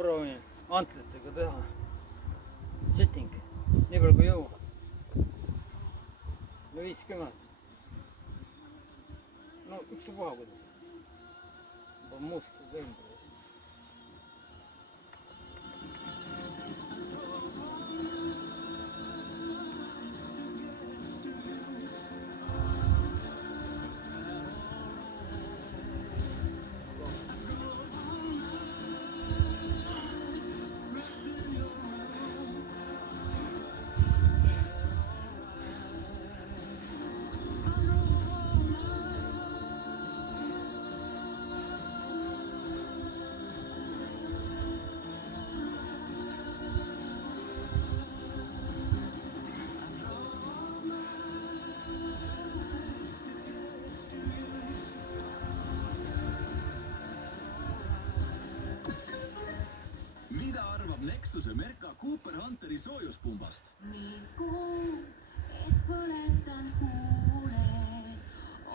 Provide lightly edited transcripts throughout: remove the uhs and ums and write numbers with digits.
proovin antlitega teha setting, nii palju kui jõuan. 50. No ükstapuha kuidas. Juba muust teinud. Mida arvab Nexuse Merca Cooper Hunteri soojuspumbast? Nii kuu, et põletan kuule,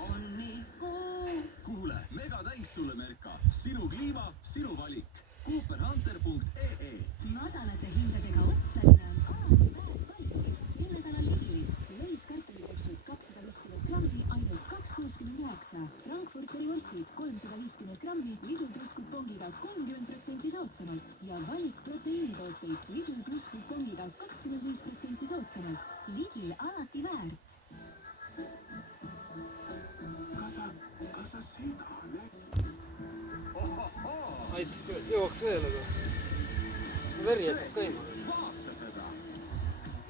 on nii kuu. Kuule, mega täis sulle Merca. Sinu kliima, sinu valik. Cooperhunter.ee Madalate hindadega ostlemine on alati väärt valik. See nädala Lidlis lõiskartulikopsud 250 grammi ainult 2,69. Frankfurteri vorstid 350 grammi Lidl pluss kupongiga 30% soodsamalt ja valik proteiinitooteid Lidl pluss kupongiga 25% soodsamalt. Lidl alati väärt. Kas sa sõidad äkki? Aitab küll, jõuaks veel, aga veri hakkab käima. Vaata seda!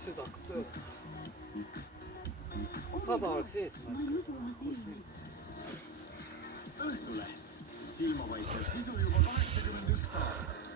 Seda hakkab tööle. 100 oleks eesmärk. Ma ei usu oma silmi. Õhtuleht. Silmapaistev sisu juba 81 aastat.